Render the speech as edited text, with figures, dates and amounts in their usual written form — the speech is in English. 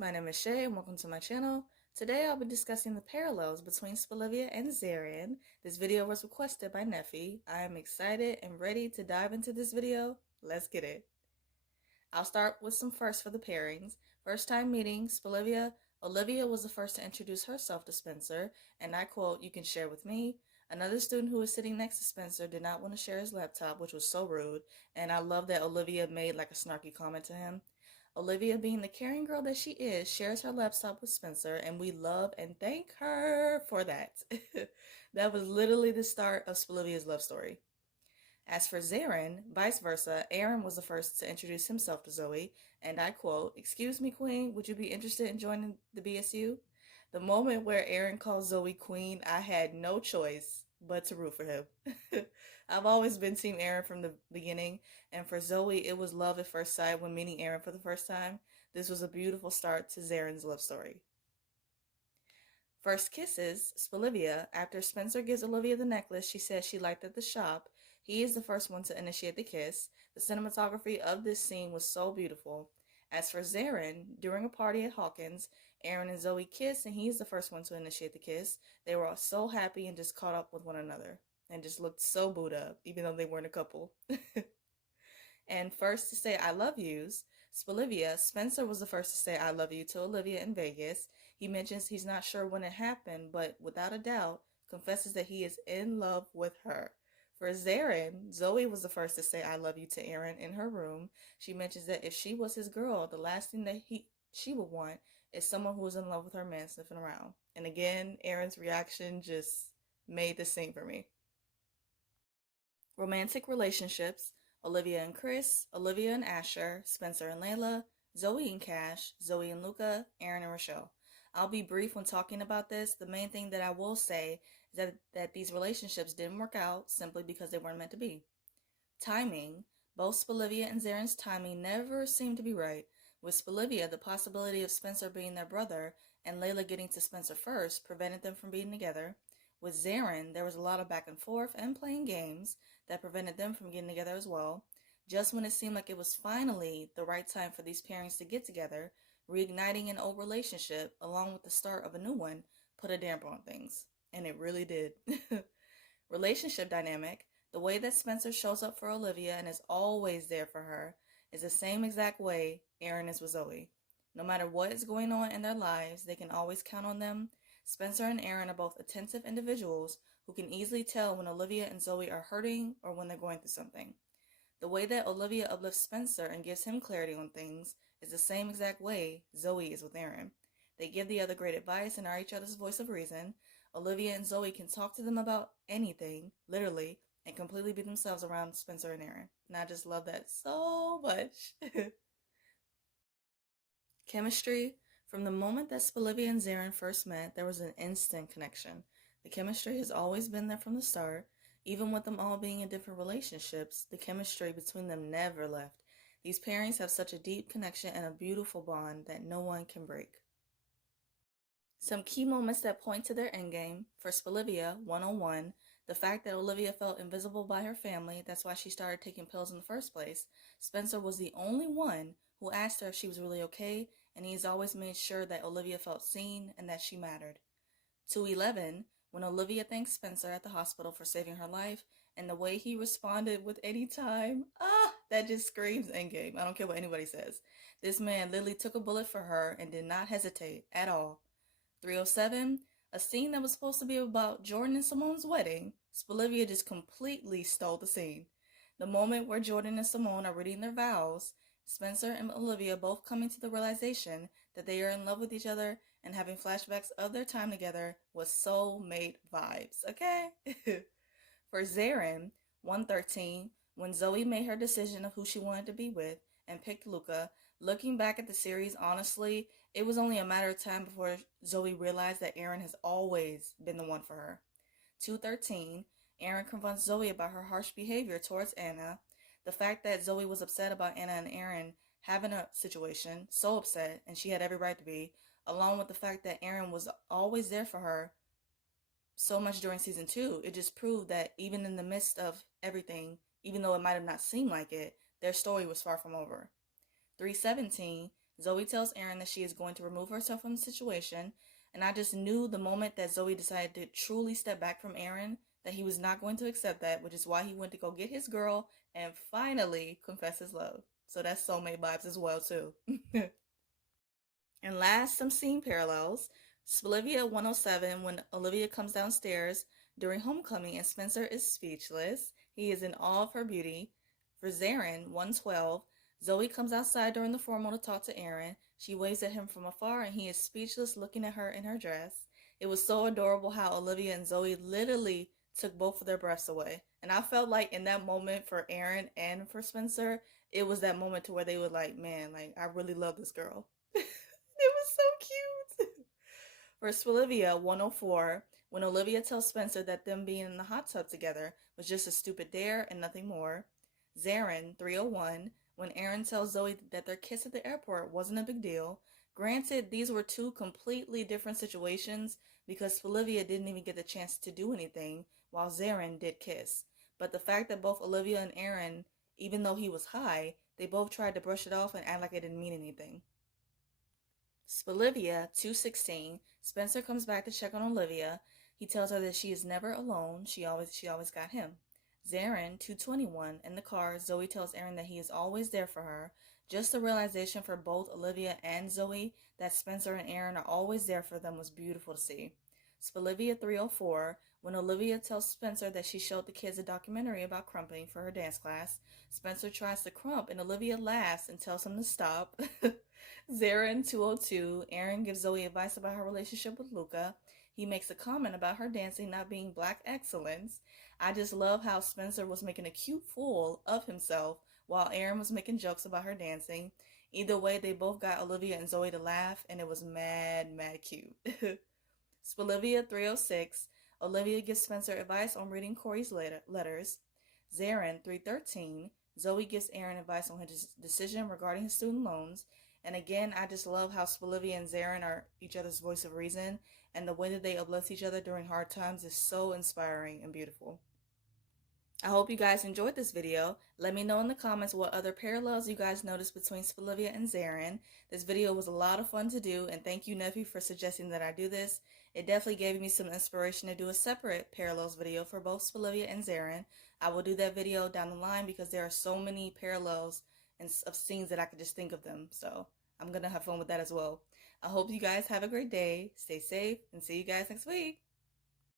my name is Shay and welcome to my channel. Today I'll be discussing the parallels between Spelivia and Zaaron. This video was requested by Neffy. I am excited and ready to dive into this video. Let's get it. I'll start with some firsts for the pairings. First time meeting, Spelivia. Olivia was the first to introduce herself to Spencer, and I quote, "You can share with me." Another student who was sitting next to Spencer did not want to share his laptop, which was so rude, and I love that Olivia made like a snarky comment to him. Olivia, being the caring girl that she is, shares her laptop with Spencer, and we love and thank her for that. That was literally the start of Spelivia's love story. As for Zaaron, vice versa, Aaron was the first to introduce himself to Zoe, and I quote, "Excuse me, Queen, would you be interested in joining the BSU?" The moment where Aaron called Zoe Queen, I had no choice but to root for him. I've always been Team Aaron from the beginning, and for Zoe, it was love at first sight when meeting Aaron for the first time. This was a beautiful start to Zaaron's love story. First kisses, Spelivia. After Spencer gives Olivia the necklace she says she liked at the shop, he is the first one to initiate the kiss. The cinematography of this scene was so beautiful. As for Zaaron, during a party at Hawkins, Aaron and Zoe kiss and he's the first one to initiate the kiss. They were all so happy and just caught up with one another and just looked so booed up, even though they weren't a couple. And first to say I love yous, Spelivia, Spencer was the first to say I love you to Olivia in Vegas. He mentions he's not sure when it happened, but without a doubt, confesses that he is in love with her. For Zaaron, Zoe was the first to say I love you to Aaron in her room. She mentions that if she was his girl, the last thing that she would want is someone who is in love with her man sniffing around. And again, Aaron's reaction just made the scene for me. Romantic relationships, Olivia and Chris, Olivia and Asher, Spencer and Layla, Zoe and Cash, Zoe and Luca, Aaron and Rochelle. I'll be brief when talking about this. The main thing that I will say is that these relationships didn't work out simply because they weren't meant to be. Timing, both Spelivia and Zaaron's timing never seemed to be right. With Spelivia, the possibility of Spencer being their brother and Layla getting to Spencer first prevented them from being together. With Zaaron, there was a lot of back and forth and playing games that prevented them from getting together as well. Just when it seemed like it was finally the right time for these pairings to get together, reigniting an old relationship along with the start of a new one put a damper on things. And it really did. Relationship dynamic, the way that Spencer shows up for Olivia and is always there for her is the same exact way Aaron is with Zoe. No matter what is going on in their lives, they can always count on them. Spencer and Aaron are both attentive individuals who can easily tell when Olivia and Zoe are hurting or when they're going through something. The way that Olivia uplifts Spencer and gives him clarity on things is the same exact way Zoe is with Aaron. They give the other great advice and are each other's voice of reason. Olivia and Zoe can talk to them about anything, literally, and completely be themselves around Spencer and Aaron. And I just love that so much. Chemistry. From the moment that Spelivia and Zaaron first met, there was an instant connection. The chemistry has always been there from the start. Even with them all being in different relationships, the chemistry between them never left. These pairings have such a deep connection and a beautiful bond that no one can break. Some key moments that point to their endgame. For Spelivia, 101, the fact that Olivia felt invisible by her family, that's why she started taking pills in the first place. Spencer was the only one who asked her if she was really okay, and he's always made sure that Olivia felt seen and that she mattered. 211, when Olivia thanked Spencer at the hospital for saving her life, and the way he responded with any time, that just screams Endgame. I don't care what anybody says. This man literally took a bullet for her and did not hesitate at all. 307, a scene that was supposed to be about Jordan and Simone's wedding, Spelivia just completely stole the scene. The moment where Jordan and Simone are reading their vows, Spencer and Olivia both coming to the realization that they are in love with each other and having flashbacks of their time together was soulmate vibes, okay? For Zaaron, 113, when Zoe made her decision of who she wanted to be with and picked Luca, looking back at the series, honestly, it was only a matter of time before Zoe realized that Aaron has always been the one for her. 213, Aaron confronts Zoe about her harsh behavior towards Anna. The fact that Zoe was upset about Anna and Aaron having a situation, so upset, and she had every right to be, along with the fact that Aaron was always there for her so much during season 2, it just proved that even in the midst of everything, even though it might have not seemed like it, their story was far from over. 317, Zoe tells Aaron that she is going to remove herself from the situation, and I just knew the moment that Zoe decided to truly step back from Aaron that he was not going to accept that, which is why he went to go get his girl and finally confess his love. So that's soulmate vibes as well too. And last, some scene parallels. Spelivia 107, when Olivia comes downstairs during homecoming and Spencer is speechless. He is in awe of her beauty. For Zaaron 112, Zoe comes outside during the formal to talk to Aaron. She waves at him from afar and he is speechless looking at her in her dress. It was so adorable how Olivia and Zoe literally took both of their breaths away. And I felt like in that moment for Aaron and for Spencer, it was that moment to where they were like, man, like I really love this girl. It was so cute. For Spelivia 104, when Olivia tells Spencer that them being in the hot tub together was just a stupid dare and nothing more. Zaaron 301, when Aaron tells Zoe that their kiss at the airport wasn't a big deal. Granted, these were two completely different situations because Spelivia didn't even get the chance to do anything while Zaaron did kiss. But the fact that both Olivia and Aaron, even though he was high, they both tried to brush it off and act like it didn't mean anything. Spelivia 216, Spencer comes back to check on Olivia. He tells her that she is never alone. She always got him. Zaaron 221, in the car, Zoe tells Aaron that he is always there for her. Just the realization for both Olivia and Zoe that Spencer and Aaron are always there for them was beautiful to see. Spelivia 304, when Olivia tells Spencer that she showed the kids a documentary about crumping for her dance class. Spencer tries to crump and Olivia laughs and tells him to stop. Zaaron 202, Aaron gives Zoe advice about her relationship with Luca. He makes a comment about her dancing not being black excellence. I just love how Spencer was making a cute fool of himself while Aaron was making jokes about her dancing. Either way, they both got Olivia and Zoe to laugh, and it was mad cute. Spelivia 306, Olivia gives Spencer advice on reading Corey's letters. Zaaron 313, Zoe gives Aaron advice on his decision regarding his student loans. And again, I just love how Spelivia and Zaaron are each other's voice of reason, and the way that they uplift each other during hard times is so inspiring and beautiful. I hope you guys enjoyed this video. Let me know in the comments what other parallels you guys noticed between Spelivia and Zaaron. This video was a lot of fun to do, and thank you, Nephew, for suggesting that I do this. It definitely gave me some inspiration to do a separate parallels video for both Spelivia and Zaaron. I will do that video down the line because there are so many parallels and of scenes that I could just think of them. So I'm going to have fun with that as well. I hope you guys have a great day. Stay safe and see you guys next week.